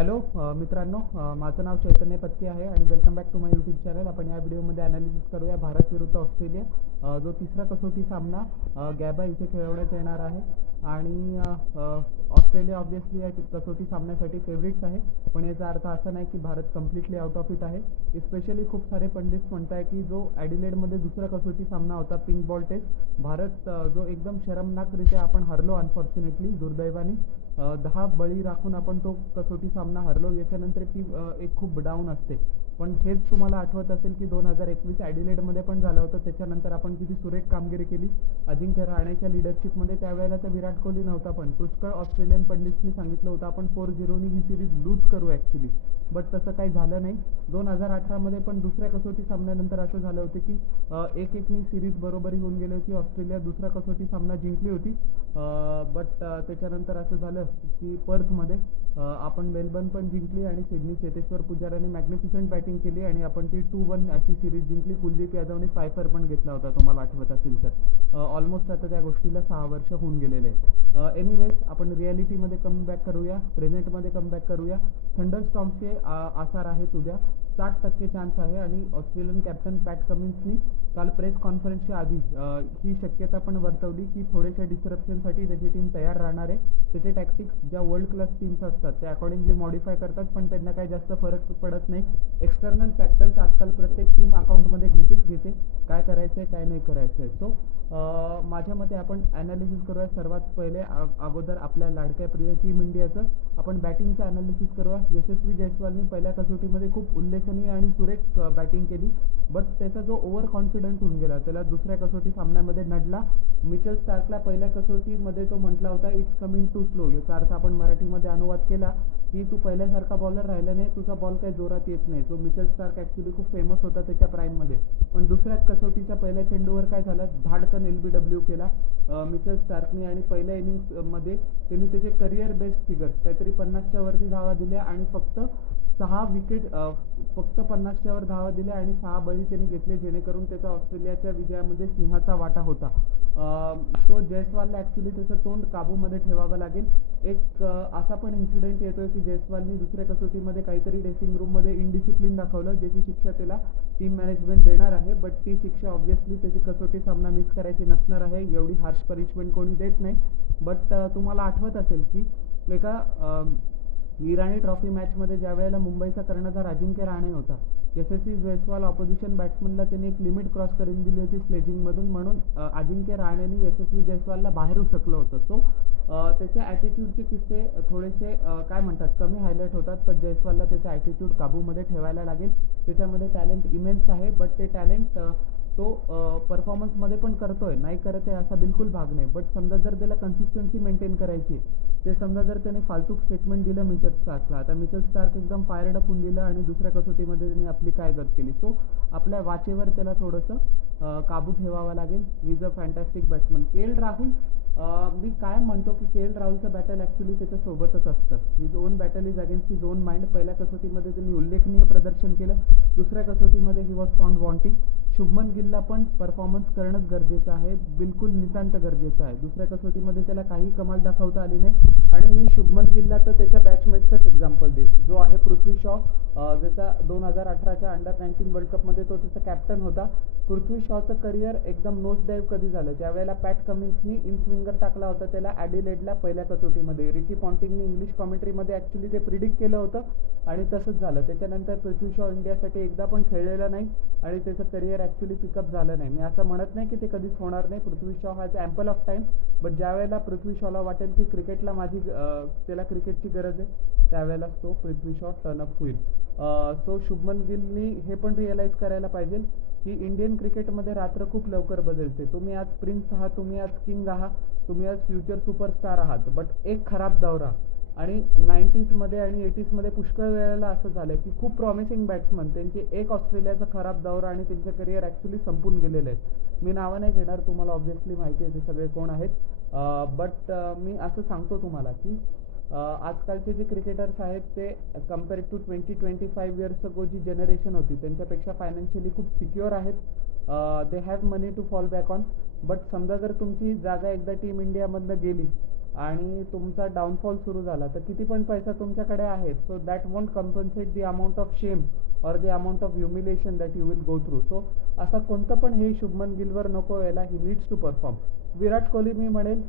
Hello मित्रांनो, माझं नाव चैतन्य पत्की आहे आणि welcome back to my YouTube channel. आपण या व्हिडिओमध्ये ॲनालिसिस करूया भारत विरुद्ध ऑस्ट्रेलिया, जो तिसरा कसोटी सामना गॅबा इथे खेळवण्यात येणार आहे. आणि ऑस्ट्रेलिया ऑब्व्हियसली या कसोटी सामन्यासाठी फेवरेट्स आहे, पण याचा अर्थ असा नाही की Bharat completely out of it आहे. स्पेशली खूप सारे पंडित म्हणत आहे की जो ॲडिलेडमध्ये दुसरा कसोटी सामना होता पिंक बॉल टेस्ट, भारत जो एकदम शरमनाकरित्या आपण हरलो अनफॉर्च्युनेटली, दुर्दैवाने 10 बळी राखून आपण तो कसोटी सामना हरलो. याच्यानंतर टीम एक खूप डाऊन असते. पण हेच तुम्हाला आठवत असेल की 2021 ॲडिलेडमध्ये पण झालं होतं. त्याच्यानंतर आपण किती सुरेख कामगिरी केली अजिंक्य रहाणेच्या लिडरशिपमध्ये. त्यावेळेला तर विराट कोहली नव्हता, पण पुष्कळ ऑस्ट्रेलियन पंडितनी सांगितलं होतं आपण 4-0 ही सिरीज लूज करू ॲक्च्युली, बट तसं काही झालं नाही. 2018मध्ये पण दुसऱ्या कसोटी सामन्यानंतर असं झालं होतं की 1-1नी सिरीज बरोबरी होऊन गेली होती. ऑस्ट्रेलिया दुसरा कसोटी सामना जिंकली होती, बट त्याच्यानंतर असं झालं की पर्थमध्ये आपण मेलबर्न पण जिंकली आणि सिडनी चेतेश्वर पुजाराने मॅग्निफिसंट बॅटिंग केली आणि आपण ती 2-1 अशी सिरीज जिंकली. कुलदीप यादवने फायफर पण घेतला होता, तुम्हाला आठवत असेल तर. ऑलमोस्ट आता त्या गोष्टीला 6 वर्ष होऊन गेलेले आहेत. एनिवेज, आपण रिॲलिटीमध्ये कम बॅक करूया, प्रेझेंटमध्ये कम बॅक करूया. थंडरस्टॉर्म्सचे आसार आहेत उद्या, 60% चान्स आहे. आणि ऑस्ट्रेलियन कॅप्टन पॅट कमिन्सनी काल प्रेस कॉन्फरन्सच्या आधी ही शक्यता पण वर्तवली की थोडेशा डिस्ट्रप्शनसाठी त्याची टीम तयार राहणार आहे. त्याचे टॅक्टिक्स ज्या वर्ल्ड क्लास टीम्स असतात त्या अकॉर्डिंगली मॉडिफाय करतात, पण त्यांना काही जास्त फरक पडत नाही. एक्सटर्नल फॅक्टर्स आजकाल प्रत्येक टीम अकाउंटमध्ये घेते काय करायचं आहे काय नाही करायचं आहे. सो माझ्या मते आपण ॲनालिसिस करूया. सर्वात पहिले अगोदर आपल्या लाडक्या प्रिय टीम इंडियाचं आपण बॅटिंगचं ॲनालिसिस करूया. यशस्वी जयस्वालनी पहिल्या कसोटीमध्ये खूप उल्लेखनीय आणि सुरेख बॅटिंग केली, बट त्याचा जो ओव्हर कॉन्फिडंट होऊन गेला त्याला दुसऱ्या कसोटी सामन्यामध्ये नडला. मिचेल स्टार्कला पहिल्या कसोटीमध्ये तो म्हटला होता इट्स कमिंग टू स्लो. याचा अर्थ आपण मराठीमध्ये अनुवाद केला की तू पहिल्यासारखा बॉलर राहिला नाही, तुझा बॉल काही जोरात येत नाही. जो मिचेल स्टार्क ॲक्च्युली खूप फेमस होता त्याच्या प्राईममध्ये, पण दुसऱ्या कसोटीच्या पहिल्या चेंडूवर काय झालं, धाडकन LBW केला मिचेल स्टार्कने. आणि पहिल्या इनिंग्समध्ये त्यांनी त्याचे करिअर बेस्ट फिगर्स काहीतरी 50च्या वरती धावा दिल्या आणि फक्त 50च्या वर धावा दिल्या आणि 6 बळी त्यांनी घेतले, जेणेकरून त्याचा ऑस्ट्रेलियाच्या विजयामध्ये सिंहाचा वाटा होता. सो जयस्वालला ॲक्च्युली त्याचं तोंड काबूमध्ये ठेवावं लागेल. एक असा पण इन्सिडेंट येतोय की जयस्वालनी दुसऱ्या कसोटीमध्ये काहीतरी ड्रेसिंग रूममध्ये इनडिसिप्लिन दाखवलं, ज्याची शिक्षा त्याला टीम मॅनेजमेंट देणार आहे. बट ती शिक्षा ऑब्व्हियसली त्याची कसोटी सामना मिस करायची नसणार आहे. एवढी हार्श पनिशमेंट कोणी देत नाही. बट तुम्हाला आठवत असेल की एका इराणी ट्रॉफी मॅचमध्ये ज्या वेळेला मुंबईचा कर्णधार अजिंक्य रहाणे होता, यशस्वी जयस्वाल ऑपोजिशन बॅट्समनला त्यांनी एक लिमिट क्रॉस करून दिली होती स्लेजिंगमधून, म्हणून अजिंक्य रहाणेने यशस्वी जयस्वालला बाहेर उचकलं होतं. सो त्याच्या ॲटिट्यूडचे किस्से थोडेसे काय म्हणतात कमी हायलाईट होतात, पण जयस्वालला त्याचा ॲटिट्यूड काबूमध्ये ठेवायला लागेल. त्याच्यामध्ये टॅलेंट इमेन्स आहे, बट ते टॅलेंट तो परफॉर्मन्समध्ये पण करतोय, नाही करत आहे असा बिलकुल भाग नाही. बट समजा जर त्याला कन्सिस्टन्सी मेंटेन करायची, ते समजा जर त्याने फालतू स्टेटमेंट दिलं मिचेल स्टार्कला, आता मिचेल स्टार्क एकदम फायर्ड अप होऊन दिलं आणि दुसऱ्या कसोटीमध्ये त्यांनी आपली काय गत केली. सो आपल्या वाचेवर त्याला थोडंसं काबू ठेवावा लागेल. He is a fantastic batsman. Rahul, मी काय म्हणतो की राहुलचं बॅटल ॲक्च्युली त्याच्यासोबतच असतं. His own battle is against his own mind. पहिल्या कसोटीमध्ये त्यांनी उल्लेखनीय प्रदर्शन केलं, दुसऱ्या कसोटीमध्ये he was found wanting. Shubman गिलला पण परफॉर्मन्स करणंच गरजेचं आहे, बिलकुल नितांत गरजेचं आहे. दुसऱ्या कसोटीमध्ये त्याला काही कमाल दाखवता आली नाही. आणि मी शुभमन गिलला तर त्याच्या बॅचमेटचंच एक्झाम्पल देईन, जो आहे पृथ्वी शॉ, ज्याचा 2018च्या अंडर-19 वर्ल्ड कपमध्ये तो त्याचा कॅप्टन होता. पृथ्वी शॉचं करिअर एकदम नोज डाईव्ह कधी झालं, ज्या वेळेला पॅट कमिन्सनी इन स्विंगर टाकला होता त्याला ॲडिलेडला पहिल्या कसोटीमध्ये. रिकी पॉन्टिंगनी इंग्लिश कॉमेंट्रीमध्ये ॲक्च्युली ते प्रिडिक्ट केलं होतं आणि तसंच झालं. त्याच्यानंतर पृथ्वी शॉ इंडियासाठी एकदा पण खेळलेला नाही आणि त्याचं करिअर ॲक्च्युली पिकअप झालं नाही. मी असं म्हणत नाही की ते कधीच होणार नाही, Prithvi Shaw has ample of time. But ज्या वेळेला पृथ्वी शॉला वाटेल की क्रिकेटला त्याला क्रिकेटची गरज आहे, त्यावेळेलाच तो पृथ्वी शॉ टर्नअप होईल. सो शुभमन गिलनी हे पण रिअलाईज करायला पाहिजे की इंडियन क्रिकेटमध्ये रात्र खूप लवकर बदलते. तुम्ही आज प्रिन्स आहात, तुम्ही आज किंग आहात, तुम्ही आज फ्युचर सुपरस्टार आहात, बट एक खराब दौरा. आणि 90sमध्ये आणि 80sमध्ये पुष्कळ वेळेला असं झालं की खूप प्रॉमिसिंग बॅट्समन त्यांचे एक ऑस्ट्रेलियाचा खराब दौरा आणि त्यांचं करिअर ॲक्च्युली संपून गेलेलं आहे. मी नावं नाही घेणार, तुम्हाला ऑब्व्हियसली माहिती आहे ते सगळे कोण आहेत. बट मी असं सांगतो तुम्हाला की आजकालचे जे क्रिकेटर्स आहेत ते compared to 20-25 years ago G generation होती त्यांच्यापेक्षा फायनान्शियली खूप सिक्युअर आहेत. They have money to fall back on. But समजा जर तुमची जागा एकदा टीम इंडियामधनं गेली आणि तुमचा डाऊनफॉल सुरू झाला तर किती पण पैसा तुमच्याकडे आहे, so that won't compensate the amount of shame और the amount of humiliation that you will go through. So असं कोणतं पण हे शुभमन गिलवर नको यायला. He needs to perform. Virat Kohli मी म्हणेल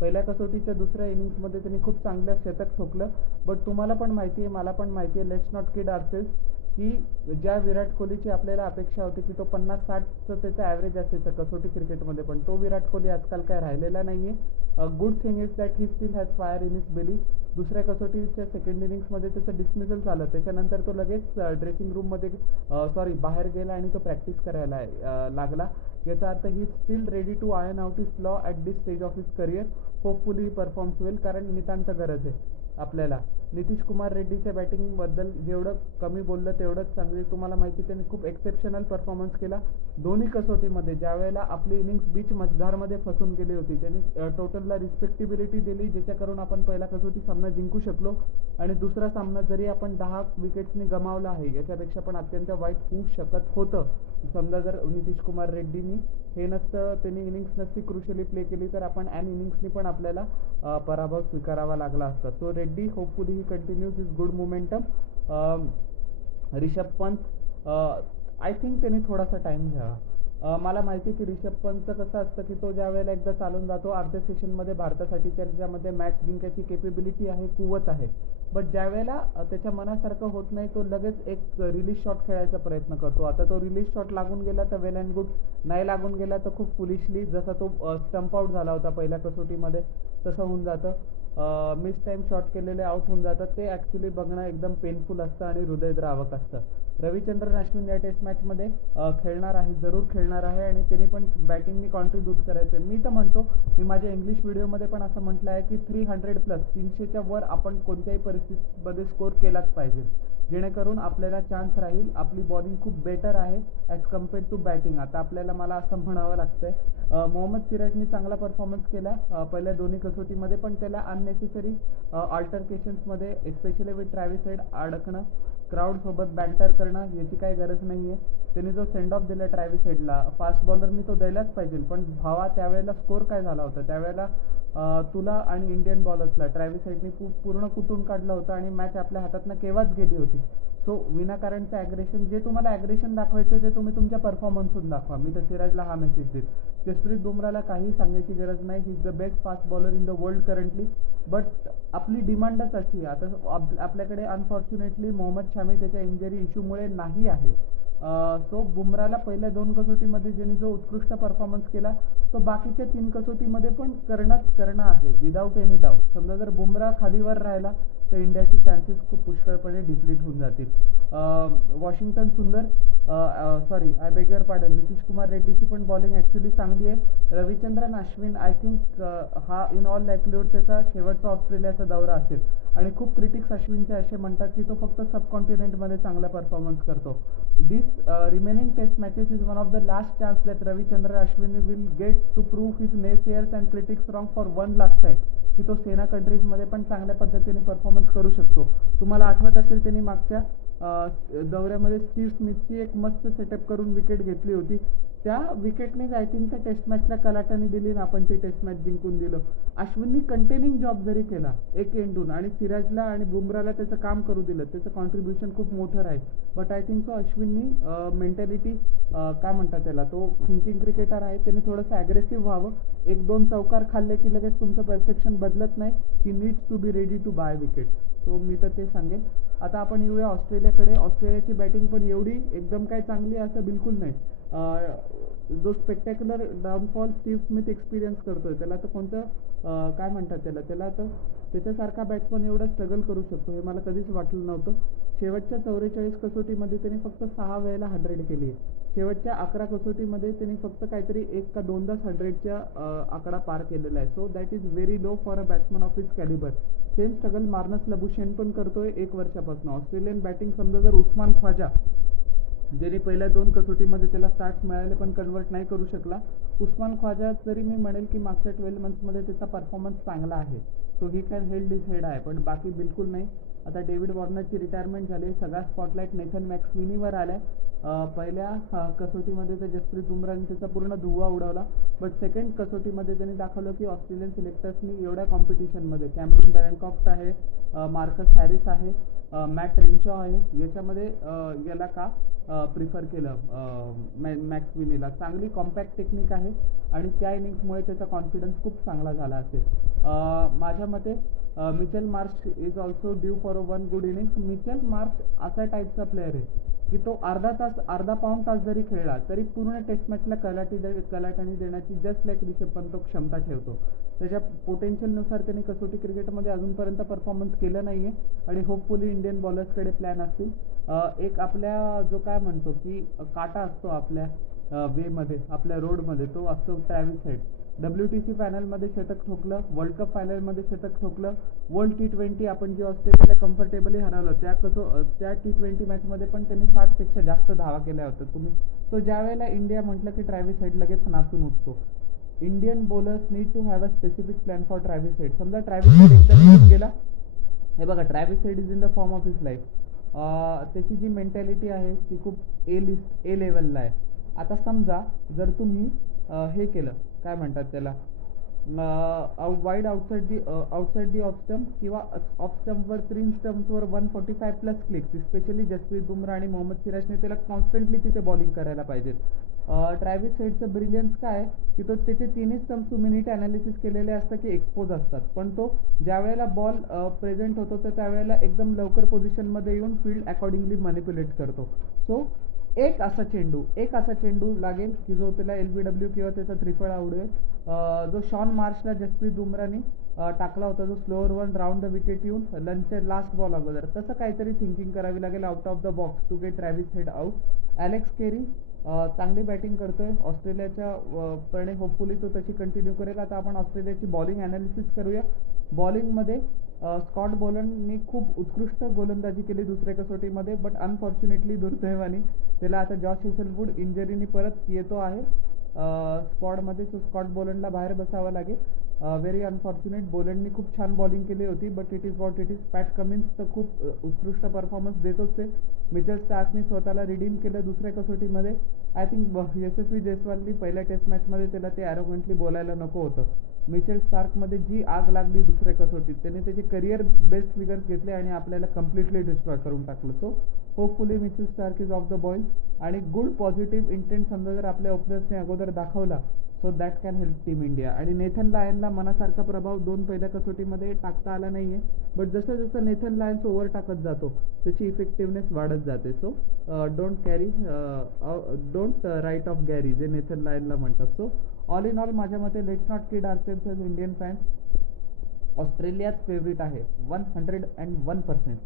पहिल्या कसोटीच्या दुसऱ्या इनिंग्समध्ये त्यांनी खूप चांगलं शतक ठोकलं. बट तुम्हाला पण माहिती आहे, मला पण माहिती आहे, लेट्स नॉट किड आवरसेल्व्स, की ज्या विराट कोहलीची आपल्याला अपेक्षा होती की तो 50-60चं त्याचं ॲव्हरेज असायचं कसोटी क्रिकेटमध्ये, पण तो विराट कोहली आजकाल काय राहिलेला नाही आहे. Good thing is that he still has fire in his belly. दुसऱ्या कसोटीच्या सेकंड इनिंग्समध्ये त्याचं डिसमिसल झालं, त्याच्यानंतर तो लगेच ड्रेसिंग रूममध्ये बाहेर गेला आणि तो प्रॅक्टिस करायला लागला. याचा अर्थ he still ready to iron out his flaw at this stage of his career. Hopefully he performs well, कारण नितांत गरज आहे आपल्याला. नितीश कुमार रेड्डीच्या बॅटिंगबद्दल जेवढं कमी बोललं तेवढंच चांगली. तुम्हाला माहिती त्यांनी खूप एक्सेप्शनल परफॉर्मन्स केला दोन्ही कसोटीमध्ये. ज्या वेळेला आपली इनिंग्स बीच मझधारमध्ये फसून गेली होती, त्यांनी टोटलला रिस्पेक्टिबिलिटी दिली, ज्याच्याकरून आपण पहिला कसोटी सामना जिंकू शकलो. आणि दुसरा सामना जरी आपण 10 विकेट्सनी गमावला आहे, याच्यापेक्षा पण अत्यंत वाईट होऊ शकत होतं. समजा जर नितीश कुमार रेड्डीनी त्यांनी इनिंग्स नसती क्रुशियली प्ले केली तर आपण इनिंग्सनी पण आपल्याला पराभव स्वीकारावा लागला असता. So Reddy hopefully he continues is good momentum. Rishabh Pant I think त्यांनी थोडासा टाईम घ्यावा. मला माहिती आहे की रिषभ पंतचं कसं असतं की तो ज्या वेळेला एकदा चालून जातो अर्ध्या सेशनमध्ये भारतासाठी, त्याच्यामध्ये मॅच जिंकायची केपेबिलिटी आहे, कुवत आहे. बट ज्या वेळेला त्याच्या मनासारखं होत नाही, तो लगेच एक रिलीज शॉट खेळायचा प्रयत्न करतो. आता तो रिलीज शॉट लागून गेला तर वेल अँड गुड, नाही लागून गेला तर खूप फुलिशली, जसा तो स्टंप आउट झाला होता पहिल्या कसोटीमध्ये तसं होऊन जातं. मिस टाईम शॉट केलेले आउट होऊन जातात. ते ॲक्च्युली बघणं एकदम पेनफुल असतं आणि हृदयद्रावक असतं. रविचंद्रन अश्विन या टेस्ट मॅचमध्ये खेळणार आहे, जरूर खेळणार आहे, आणि त्यांनी पण बॅटिंगनी कॉन्ट्रीब्यूट करायचं आहे. मी तर म्हणतो, मी माझ्या इंग्लिश व्हिडिओमध्ये पण असं म्हटलं आहे की 300+ 300च्या वर आपण कोणत्याही परिस्थितीमध्ये स्कोर केलाच पाहिजे, जेणेकरून आपल्याला चान्स राहील. आपली बॉलिंग खूप बेटर आहे ॲज कम्पेअर्ड टू बॅटिंग. आता मला असं म्हणावं लागतंय. मोहम्मद सिराजनी चांगला परफॉर्मन्स केला पहिल्या दोन्ही कसोटीमध्ये, पण त्याला अननेसेसरी अल्टरकेशन्समध्ये एस्पेशली विथ ट्रॅव्हिस हेड अडकणं, क्राऊडसोबत बॅन्टर करणं याची काही गरज नाही आहे. त्यांनी जो सेंड ऑफ दिला ट्रॅव्हिस हेडला, फास्ट बॉलरनी तो द्यायलाच पाहिजे. पण भावा, त्यावेळेला स्कोर काय झाला होता, त्यावेळेला तुला आणि इंडियन बॉलर्सला ट्रॅव्हिस हेडनी पूर्ण कुटून काढलं होतं आणि मॅच आपल्या हातातनं केव्हाच गेली होती. सो विनाकारणचं ॲग्रेशन, जे तुम्हाला ॲग्रेशन दाखवायचं ते तुम्ही तुमच्या परफॉर्मन्सहून दाखवा. मी तर सिराजला हा मेसेज देईल. जसप्रीत बुमराला काही सांगायची गरज नाही. He is the best fast bowler in the world currently. But आपली डिमांडच अशी आहे. आता आपल्याकडे अनफॉर्च्युनेटली मोहम्मद शामी त्याच्या इंजरी इश्यूमुळे नाही आहे. सो बुमराला पहिल्या 2 कसोटीमध्ये ज्यांनी जो उत्कृष्ट परफॉर्मन्स केला, तो बाकीच्या 3 कसोटीमध्ये पण करणं आहे, विदाऊट एनी डाऊट. समजा जर बुमरा खालीवर राहिला तर इंडियाचे चान्सेस खूप पुष्कळपणे डिप्लीट होऊन जातील. Washington Sundar, I beg your pardon, Nitish Kumar रेड्डीची पण बॉलिंग ॲक्च्युली चांगली आहे. रविचंद्रन अश्विन आय थिंक हा इन ऑल लाईकलीहूड त्याचा शेवटचा ऑस्ट्रेलियाचा दौरा असेल. आणि खूप क्रिटिक्स अश्विनचे असे म्हणतात की तो फक्त सबकॉन्टिनेंटमध्ये चांगला परफॉर्मन्स करतो. This remaining test matches is one of the last chance that Ravichandran Ashwin will get to prove his naysayers and critics wrong for one last time, की तो सेना कंट्रीजमध्ये पण चांगल्या पद्धतीने परफॉर्मन्स करू शकतो. तुम्हाला आठवत असेल त्यांनी मागच्या दौऱ्यामध्ये स्टीव्ह स्मिथची एक मस्त सेटअप करून विकेट घेतली होती. त्या विकेटनेच आय थिंक त्या टेस्ट मॅचला कलाटणी दिली ना, आपण ती टेस्ट मॅच जिंकून दिलं. अश्विननी कंटेनिंग जॉब जरी केला एक एंडून आणि सिराजला आणि बुमराला त्याचं काम करू दिलं, त्याचं कॉन्ट्रीब्युशन खूप मोठं राहील. बट आय थिंक सो अश्विननी मेंटॅलिटी काय म्हणतात त्याला, तो थिंकिंग क्रिकेटर आहे, त्याने थोडंसं ॲग्रेसिव्ह व्हावं. 1-2 चौकार खाल्ले की लगेच तुमचं परसेप्शन बदलत नाही. He needs to be ready to buy wickets. So मी तर ते सांगेन. आता आपण येऊया ऑस्ट्रेलियाकडे. ऑस्ट्रेलियाची बॅटिंग पण एवढी एकदम काय चांगली आहे असं बिलकुल नाही. जो spectacular downfall Steve Smith experience करतोय, त्याला तर कोणतं काय म्हणतात त्याला तर त्याच्यासारखा बॅट्समन एवढा स्ट्रगल करू शकतो हे मला कधीच वाटलं नव्हतं. शेवटच्या 44 कसोटीमध्ये त्यांनी फक्त 6 वेळेला 100 केली आहे. शेवटच्या 11 कसोटीमध्ये त्यांनी फक्त काहीतरी 1 का 2दाच 100च्या आकडा पार केलेला आहे. So that is very low for a batsman of his Calibri. Same struggle Marnus Labuschagne पण करतोय 1 वर्षापासून. ऑस्ट्रेलियन बॅटिंग समजा जर उस्मान ख्वाजा, ज्यांनी पहिल्या 2 कसोटीमध्ये त्याला स्टार्ट्स मिळाले पण कन्वर्ट नाही करू शकला, उस्मान ख्वाजा जरी मी म्हणेल की मागच्या 12 मंथ्समध्ये त्याचा परफॉर्मन्स चांगला आहे. So he can held his head आहे, पण बाकी बिलकुल नाही. आता डेव्हिड वॉर्नरची रिटायरमेंट झाली, सगळा स्पॉटलाईट नेथन मॅक्सविनीवर आलाय. पहिल्या कसोटीमध्ये तर जसप्रीत बुमराहने त्याचा पूर्ण धुव्वा उडवला, बट सेकंड कसोटीमध्ये त्यांनी दाखवलं की ऑस्ट्रेलियन सिलेक्टर्सनी एवढ्या कॉम्पिटिशनमध्ये कॅमरून बॅरनकॉफ्ट आहे, मार्कस हॅरिस आहे, मॅट रेनशॉ आहे, याच्यामध्ये याला का प्रिफर केलं मॅक्सविनीला. चांगली कॉम्पॅक्ट टेक्निक आहे आणि त्या इनिंग्समुळे त्याचा कॉन्फिडन्स खूप चांगला झाला असेल. माझ्या मते Mitchell Marsh is also due for a one good innings. Mitchell Marsh असा टाईपचा प्लेअर आहे की तो अर्धा पाऊण तास जरी खेळला तरी पूर्ण टेस्ट मॅचला कलाटणी देण्याची जस्ट लाईक ऋषभ पंत क्षमता ठेवतो. त्याच्या पोटेन्शियलनुसार त्यांनी कसोटी क्रिकेटमध्ये अजूनपर्यंत परफॉर्मन्स केलं नाही आहे आणि होपफुली इंडियन बॉलर्सकडे प्लॅन असतील. एक आपल्या जो काय म्हणतो की काटा असतो आपल्या वेमध्ये, आपल्या रोडमध्ये, तो असतो ट्रॅव्हिस हेड. WTC फायनलमध्ये शतक ठोकलं, वर्ल्ड कप फायनलमध्ये शतक ठोकलं, वर्ल्ड T20 आपण जे ऑस्ट्रेलियाला कम्फर्टेबली हरवलं त्या T20 मॅचमध्ये पण त्यांनी 60पेक्षा जास्त धावा केल्या होत्या. तो ज्या वेळेला इंडिया म्हटलं की ट्रॅव्हिस हेड लगेच नाचून उठतो. Indian bowlers need to have a specific plan for Travis Head. समजा ट्रॅव्हिस हेड एकदा निघून गेला, हे बघा Travis Head is in the form of his life. त्याची जी मेंटॅलिटी आहे ती खूप ए लेवलला आहे. आता समजा जर तुम्ही हे केलं, काय म्हणतात त्याला, wide outside the off stump किंवा ऑफ स्टंपवर 3 स्टंप्सवर 145+ क्लिक्स, स्पेशली जसप्रीत बुमराह आणि मोहम्मद सिराजने त्याला कॉन्स्टंटली तिथे बॉलिंग करायला पाहिजे. ट्रॅव्हिस हेडचं ब्रिलियन्स काय आहे की तो त्याचे 3 स्टंप्स तुम्ही नीट ॲनालिसिस केलेले असतं की एक्सपोज असतात, पण तो ज्या वेळेला बॉल प्रेझेंट होतो तर त्यावेळेला एकदम लवकर पोझिशनमध्ये येऊन फील्ड अकॉर्डिंगली मॅनिप्युलेट करतो. सो एक असा चेंडू लागेल की जो त्याला LBW किंवा त्याचा त्रिफळा उडवेल, जो शॉन मार्शला जसप्रीत बुमराहने टाकला होता, जो slower one round the wicket येऊन लंचच्या लास्ट बॉल अगोदर. तसं काहीतरी थिंकिंग करावी लागेल out of the box to get Travis Head out. Alex Carey चांगली बॅटिंग करतोय ऑस्ट्रेलियाच्या पणे, होपफुली तो तशी कंटिन्यू करेल. आता आपण ऑस्ट्रेलियाची बॉलिंग ॲनालिसिस करूया. बॉलिंगमध्ये स्कॉट बोलंडनी खूप उत्कृष्ट गोलंदाजी केली दुसऱ्या कसोटीमध्ये, बट अनफॉर्च्युनेटली दुर्दैवाने त्याला आता जॉश हेझलवूड इंजरीनी परत येतो आहे स्क्वॉडमध्ये, सो स्कॉट बोलंडला बाहेर बसावं लागेल. Very unfortunate. बोलंडनी खूप छान बॉलिंग केली होती, but it is what it is. Pat Cummins तर खूप उत्कृष्ट परफॉर्मन्स देतोच आहे. मिचेल स्टार्कने स्वतःला रिडीम केलं दुसऱ्या कसोटीमध्ये. आय थिंक यशस्वी जयस्वालनी पहिल्या टेस्ट मॅचमध्ये त्याला ते ॲरोगंटली बोलायला नको होतं. मिचेल स्टार्कमध्ये जी आग लागली दुसऱ्या कसोटीत, त्याने त्याचे करिअर बेस्ट फिगर्स घेतले आणि आपल्याला कम्प्लिटली डिस्ट्रॉय करून टाकलं. So hopefully Mitchell Starc is off the boil आणि गुड पॉझिटिव्ह इंटेंट समजा जर आपल्या ओपनर्सने अगोदर दाखवला, so that can help team India. आणि नेथन लायनला मनासारखा प्रभाव 2 पहिल्या कसोटीमध्ये टाकता आला नाही आहे, बट जसं जसं नेथन लायन्स ओव्हर टाकत जातो त्याची इफेक्टिव्हनेस वाढत जाते. So don't write off Gary, जे नेथन लायनला म्हणतात. सो ऑल इन ऑल माझ्या मते let's not kid ourselves as Indian fans. ऑस्ट्रेलियाच फेवरेट आहे 101%.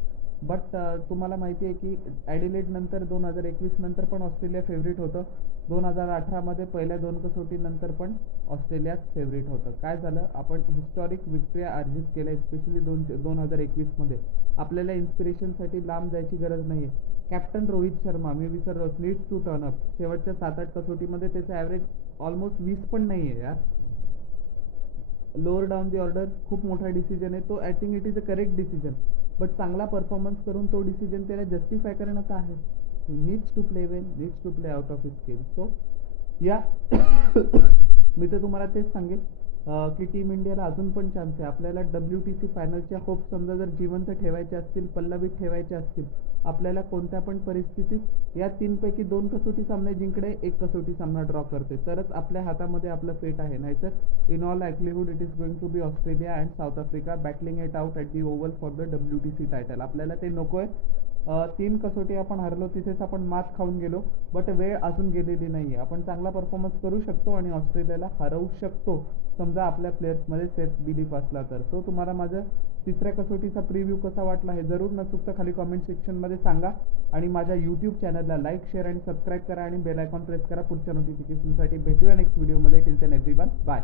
बट तुम्हाला माहिती आहे की ॲडिलेड नंतर 2021 नंतर पण ऑस्ट्रेलिया फेवरेट होतं. 2018मध्ये पहिल्या 2 कसोटीनंतर पण ऑस्ट्रेलियाच फेवरेट होतं. काय झालं, आपण हिस्टॉरिक विक्ट्रिया अर्जित केल्या, स्पेशली 2021मध्ये. आपल्याला इन्स्पिरेशनसाठी लांब जायची गरज नाही आहे. कॅप्टन रोहित शर्मा, मी विसरलोच, नीड्स टू टर्न अप. शेवटच्या 7-8 कसोटीमध्ये त्याचं ॲव्हरेज ऑलमोस्ट 20 पण नाही आहे यार. लोअर डाऊन दी ऑर्डर खूप मोठा डिसिजन आहे तो. I think it is a correct decision, but चांगला परफॉर्मन्स करून तो डिसिजन त्याला जस्टिफाय करणं तर आहे. Needs to play well, needs to play out of his skill. So या मी तर तुम्हाला तेच सांगेन की टीम इंडियाला अजून पण चान्स आहे. आपल्याला WTC फायनलच्या होप समजा जर जिवंत ठेवायचे असतील, पल्लवित ठेवायचे असतील, आपल्याला कोणत्या पण परिस्थितीत या 3 पैकी 2 कसोटी सामने जिंकणे, 1 कसोटी सामना ड्रॉ करते तरच आपल्या हातामध्ये आपलं फेट आहे. नाहीतर in all likelihood it is going to be Australia and South Africa battling it out at the Oval for the WTC title. आपल्याला ते नको आहे. 3 कसोटी आपण हरलो, तिथेच आपण मात खाऊन गेलो, बट वेळ अजून गेलेली नाही आहे. आपण चांगला परफॉर्मन्स करू शकतो आणि ऑस्ट्रेलियाला हरवू शकतो, समजा आपल्या प्लेयर्समध्ये सेल्फ बिलीफ असला तर. सो तुम्हाला माझं 3ऱ्या कसोटीचा प्रिव्ह्यू कसा वाटला हे जरूर न चुकता खाली कॉमेंट सेक्शनमध्ये सांगा. आणि माझ्या यूट्यूब चॅनलला लाईक, शेअर आणि सबस्क्राईब करा आणि बेल आयकॉन प्रेस करा पुढच्या नोटिफिकेशनसाठी. भेटूया नेक्स्ट व्हिडिओमध्ये. Till then everyone, bye.